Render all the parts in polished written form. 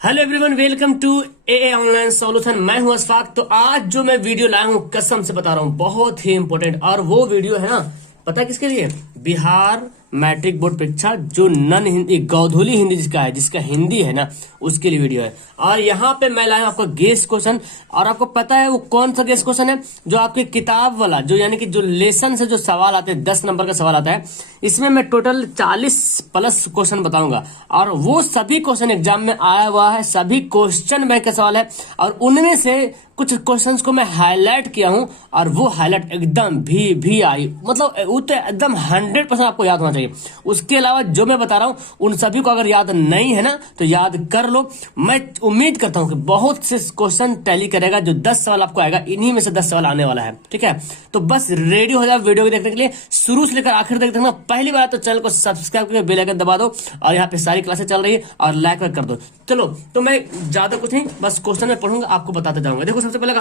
Hello everyone, welcome to a online solution. मैं हूं अशफाक। तो आज जो मैं वीडियो लाया हूं, कसम से बता रहा हूं, बहुत ही इंपॉर्टेंट। और वो वीडियो है ना, पता किसके लिए? बिहार मैट्रिक बोर्ड परीक्षा जो नन हिंदी गोधूली हिंदी जिसका हिंदी है ना, उसके लिए वीडियो है। और यहाँ पे मैं लाया आपको गेस्ट क्वेश्चन। और आपको पता है वो कौन सा गेस्ट क्वेश्चन है? जो आपके किताब वाला, जो यानी कि जो लेसन से जो सवाल आते हैं, 10 नंबर का सवाल आता है। इसमें मैं टोटल 40 प्लस क्वेश्चन बताऊंगा। और वो सभी क्वेश्चन एग्जाम में आया हुआ है, सभी क्वेश्चन बैंक का सवाल है। और उनमें से कुछ क्वेश्चंस को मैं हाईलाइट किया हूं, और वो हाईलाइट एकदम भी आई, मतलब वो तो एकदम 100% आपको याद होना चाहिए। उसके अलावा जो मैं बता रहा हूं, उन सभी को अगर याद नहीं है ना, तो याद कर लो। मैं उम्मीद करता हूं कि बहुत से क्वेश्चन टैली करेगा। जो 10 सवाल आपको आएगा, इन्हीं में से 10 सवाल आने वाला है। ठीक है, तो बस रेडी हो जाओ वीडियो को देखने के लिए, शुरू से लेकर आखिर तक देखना। पहली बार तो चैनल को सब्सक्राइब करके बेल आइकन दबा दो। और यहाँ पे सारी क्लासेस चल रही है, और लाइक कर दो। चलो, तो मैं ज्यादा कुछ नहीं, बस क्वेश्चन में पढ़ूंगा, आपको बताते जाऊंगा। देखो, सबसे पहले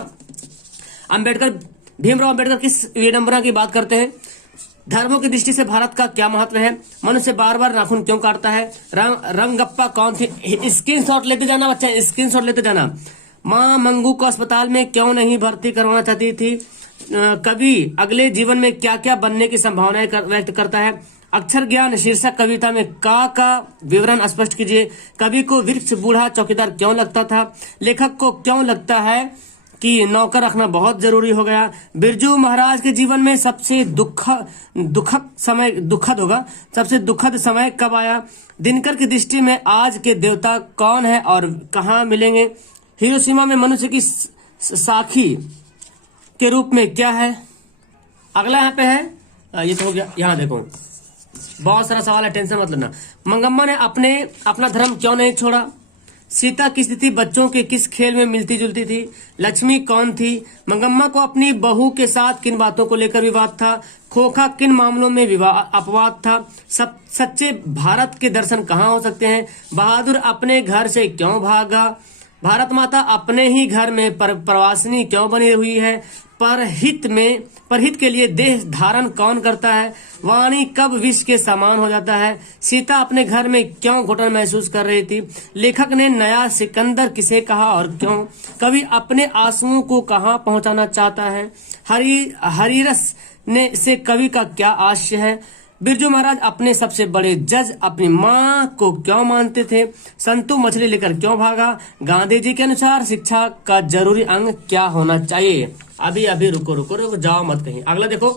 अंबेडकर, भीमराव अंबेडकर किस विडंबना की बात करते हैं? धर्मों की दृष्टि से भारत का क्या महत्व है? मनुष्य बार बार नाखून क्यों काटता है? रंगप्पा कौन थी? स्क्रीनशॉट लेते जाना बच्चा, स्क्रीनशॉट लेते जाना। मां मंगू को अस्पताल में क्यों नहीं भर्ती करवाना चाहती थी? कवि अगले जीवन में क्या क्या बनने की संभावनाएं व्यक्त करता है? अक्षर ज्ञान शीर्षक कविता में का विवरण स्पष्ट कीजिए। कवि को वृक्ष बूढ़ा चौकीदार क्यों लगता था? लेखक को क्यों लगता है कि नौकर रखना बहुत जरूरी हो गया? बिरजू महाराज के जीवन में सबसे सबसे दुखद समय कब आया? दिनकर की दृष्टि में आज के देवता कौन है और कहाँ मिलेंगे? हिरोशिमा में मनुष्य की साखी के रूप में क्या है? अगला यहाँ पे है, ये तो हो गया। यहाँ देखो, बहुत सारा सवाल है, टेंशन मत लेना। मंगम्मा ने अपना धर्म क्यों नहीं छोड़ा? सीता की स्थिति बच्चों के किस खेल में मिलती जुलती थी? लक्ष्मी कौन थी? मंगम्मा को अपनी बहू के साथ किन बातों को लेकर विवाद था? खोखा किन मामलों में अपवाद था? सच्चे भारत के दर्शन कहाँ हो सकते हैं? बहादुर अपने घर से क्यों भागा? भारत माता अपने ही घर में प्रवासिनी क्यों बनी हुई है? परहित के लिए देह धारण कौन करता है? वाणी कब विष के समान हो जाता है? सीता अपने घर में क्यों घुटन महसूस कर रही थी? लेखक ने नया सिकंदर किसे कहा और क्यों? कवि अपने आंसुओं को कहाँ पहुंचाना चाहता है? हरिरस ने से कवि का क्या आशय है? बिरजू महाराज अपने सबसे बड़े जज अपनी माँ को क्यों मानते थे? संतू मछली लेकर क्यों भागा? गांधी जी के अनुसार शिक्षा का जरूरी अंग क्या होना चाहिए? अभी रुको, जाओ मत कहीं। अगला देखो,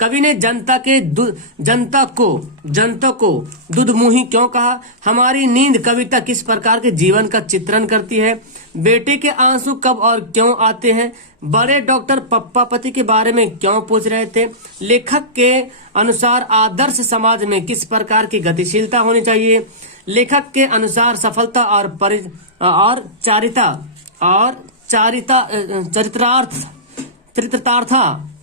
कवि ने जनता को दुधमुही क्यों कहा? हमारी नींद कविता किस प्रकार के जीवन का चित्रण करती है? बेटे के आंसू कब और क्यों आते हैं? बड़े डॉक्टर पप्पा पति के बारे में क्यों पूछ रहे थे? लेखक के अनुसार आदर्श समाज में किस प्रकार की गतिशीलता होनी चाहिए? लेखक के अनुसार सफलता और चरितार्थ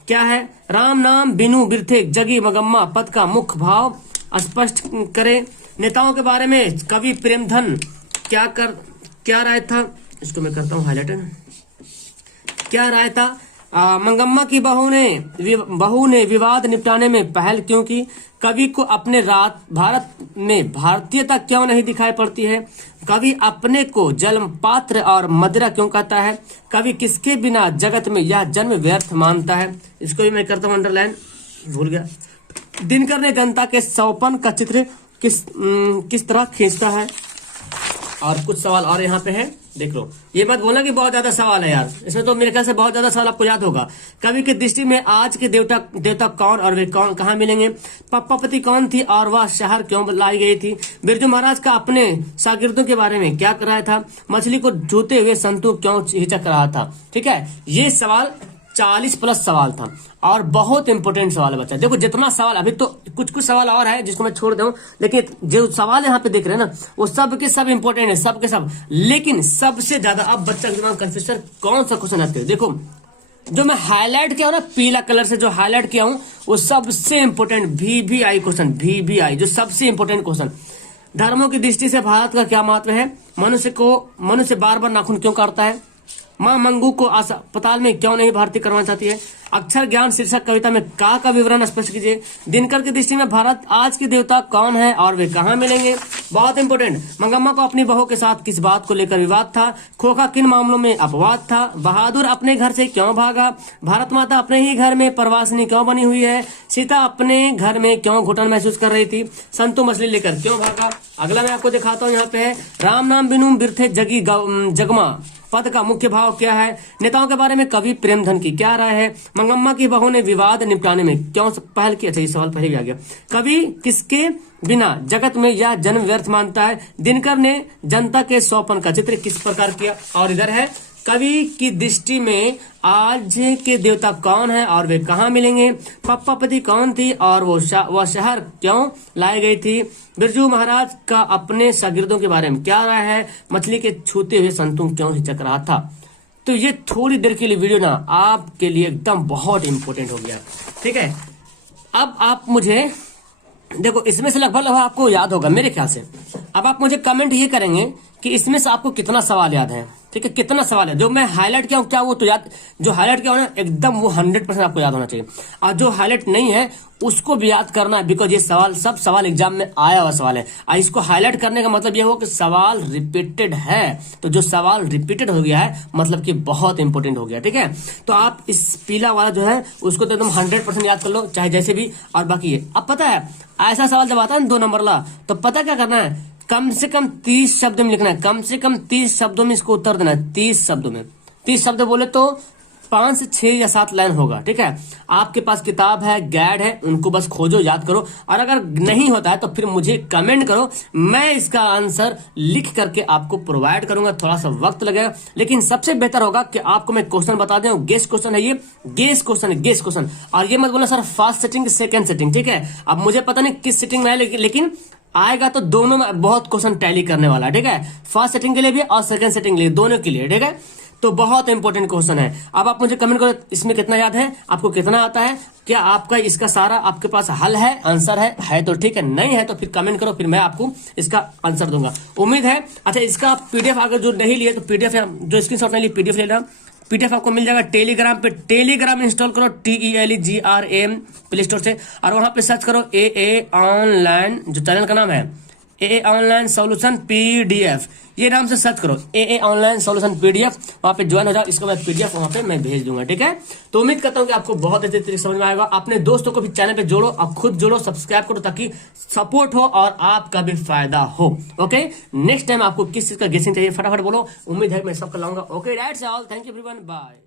क्या है? राम नाम बिनु बिरथे जगी मगम्मा पद का मुख्य भाव स्पष्ट करें। नेताओं के बारे में कवि प्रेमधन क्या राय था? इसको मैं करता हूँ हाईलाइट। क्या राय था? मंगम्मा की बहू ने विवाद निपटाने में पहल क्यों की? कवि को अपने भारत में भारतीयता क्यों नहीं दिखाई पड़ती है? कवि अपने को जन्म पात्र और मदिरा क्यों कहता है? कवि किसके बिना जगत में यह जन्म व्यर्थ मानता है? इसको भी मैं करता हूँ अंडरलाइन, भूल गया। दिनकर ने जनता के सौपन का चित्र किस तरह खींचता है? और कुछ सवाल और यहाँ पे है, देख लो। ये मत बोलना कि बहुत ज्यादा सवाल है यार, इसमें तो मेरे ख्याल से बहुत ज्यादा सवाल आपको याद होगा। कवि की दृष्टि में आज के देवता कौन और वे कहाँ मिलेंगे? पप्पापति कौन थी और वह शहर क्यों लाई गई थी? बिरजू महाराज का अपने शागिर्दों के बारे में क्या कराया था? मछली को छूते हुए संतू क्यों हिचक रहा था? ठीक है, ये सवाल 40 प्लस सवाल था, और बहुत इंपॉर्टेंट सवाल है बच्चा। देखो, जितना सवाल, अभी तो कुछ सवाल और है जिसको मैं छोड़ दूं, लेकिन जो सवाल यहाँ पे देख रहे हैं ना, वो सब के सब इंपॉर्टेंट है, सब के सब। लेकिन सबसे ज्यादा अब बच्चा के दिमाग कंफ्यूजन कौन सा क्वेश्चन आते हैं? देखो, जो मैं हाईलाइट किया हूं ना, पीला कलर से जो हाईलाइट किया हूं, वो सबसे इंपॉर्टेंट VVI क्वेश्चन, VVI जो सबसे इंपॉर्टेंट क्वेश्चन। धर्मों की दृष्टि से भारत का क्या महत्व है? मनुष्य बार बार नाखून क्यों काटता है? मां मंगू को अस्पताल में क्यों नहीं भर्ती करवाना चाहती है? अक्षर ज्ञान शीर्षक कविता में का विवरण स्पष्ट कीजिए। दिनकर की दृष्टि में भारत आज के देवता कौन है और वे कहाँ मिलेंगे? बहुत इंपोर्टेंट। मंगम्मा को अपनी बहू के साथ किस बात को लेकर विवाद था? खोखा किन मामलों में अपवाद था? बहादुर अपने घर से क्यों भागा? भारत माता अपने ही घर में प्रवासिनी क्यों बनी हुई है? सीता अपने घर में क्यों घुटन महसूस कर रही थी? संतु मछली लेकर क्यों भागा? अगला मैं आपको दिखाता हूँ, यहाँ पे है राम नाम बिनु बिरथे जगी जगमा पद का मुख्य भाव क्या है? नेताओं के बारे में कवि प्रेमधन की क्या राय है? मंगम्मा की बहू ने विवाद निपटाने में क्यों पहल की? अच्छा, ये सवाल पहले भी आ गया। कवि किसके बिना जगत में यह जन्म व्यर्थ मानता है? दिनकर ने जनता के सौपन का चित्र किस प्रकार किया? और इधर है कवि की दृष्टि में आज के देवता कौन है और वे कहाँ मिलेंगे? पप्पापति कौन थी और वह शहर क्यों लाई गई थी? बिरजू महाराज का अपने शागिर्दों के बारे में क्या राय है? मछली के छूते हुए संतु क्यों हिचक रहा था? तो ये थोड़ी देर के लिए वीडियो ना आपके लिए एकदम बहुत इंपॉर्टेंट हो गया, ठीक है। अब आप मुझे देखो, इसमें से लगभग आपको याद होगा मेरे ख्याल से। अब आप मुझे कमेंट ये करेंगे कि इसमें से आपको कितना सवाल याद है, ठीक है, कितना सवाल है। जो मैं हाईलाइट किया हूं क्या वो तो याद, जो हाईलाइट किया हो ना एकदम वो 100% आपको याद होना चाहिए, और जो हाईलाइट नहीं है उसको भी याद करना है, बिकॉज ये सब सवाल एग्जाम में आया हुआ सवाल है। और इसको हाईलाइट करने का मतलब ये हो कि सवाल रिपीटेड है, तो जो सवाल रिपीटेड हो गया है मतलब कि बहुत इंपॉर्टेंट हो गया, ठीक है। तो आप इस पीला वाला जो है उसको तो एकदम 100% याद कर लो, चाहे जैसे भी। और बाकी ये अब पता है, ऐसा सवाल जब आता है 2 नंबर ला, तो पता क्या करना है, कम से कम 30 शब्द में लिखना है, कम से कम 30 शब्दों में इसको उत्तर देना है। 30 शब्दों में, 30 शब्द बोले तो 5 से 6 या 7 लाइन होगा, ठीक है। आपके पास किताब है, गाइड है, उनको बस खोजो, याद करो। और अगर नहीं होता है तो फिर मुझे कमेंट करो, मैं इसका आंसर लिख करके आपको प्रोवाइड करूंगा। थोड़ा सा वक्त लगेगा, लेकिन सबसे बेहतर होगा कि आपको मैं क्वेश्चन बता दूं। गेस क्वेश्चन है ये, गेस क्वेश्चन है, गेस क्वेश्चन। और ये मत बोलना sir first setting second setting, ठीक है। अब मुझे पता नहीं किस सेटिंग में है, लेकिन आएगा तो दोनों में बहुत क्वेश्चन टैली करने वाला है, ठीक है। फर्स्ट सेटिंग के लिए भी और सेकंड सेटिंग के लिए, दोनों के लिए, ठीक है। तो बहुत इंपॉर्टेंट क्वेश्चन है। अब आप मुझे कमेंट करो इसमें कितना याद है, आपको कितना आता है, क्या आपका इसका सारा आपके पास हल है, आंसर है तो ठीक है, नहीं है तो फिर कमेंट करो, फिर मैं आपको इसका आंसर दूंगा। उम्मीद है। अच्छा, इसका पीडीएफ अगर जो नहीं लिए तो पीडीएफ जो स्क्रीनशॉट नहीं लिए पीडीएफ ले लेना। पीडीएफ आपको मिल जाएगा टेलीग्राम पे, टेलीग्राम इंस्टॉल करो TELEGRAM प्ले स्टोर से, और वहां पे सर्च करो AA ऑनलाइन, जो चैनल का नाम है AA ऑनलाइन सॉल्यूशन PDF, ये नाम से सर्च करो AA ऑनलाइन सॉल्यूशन PDF, वहां पे ज्वाइन हो जाओ। इसके बाद PDF वहां पे मैं भेज दूंगा, ठीक है। तो उम्मीद करता हूं कि आपको बहुत अच्छे तरीके से समझ में आएगा। अपने दोस्तों को भी चैनल पे जोड़ो, अब खुद जोड़ो, सब्सक्राइब करो, ताकि सपोर्ट हो और आपका भी फायदा हो। ओके, नेक्स्ट टाइम आपको किस चीज का गेसिंग चाहिए फटाफट बोलो, उम्मीद है मैं सबका लाऊंगा। Okay, that's all, thank you everyone, bye.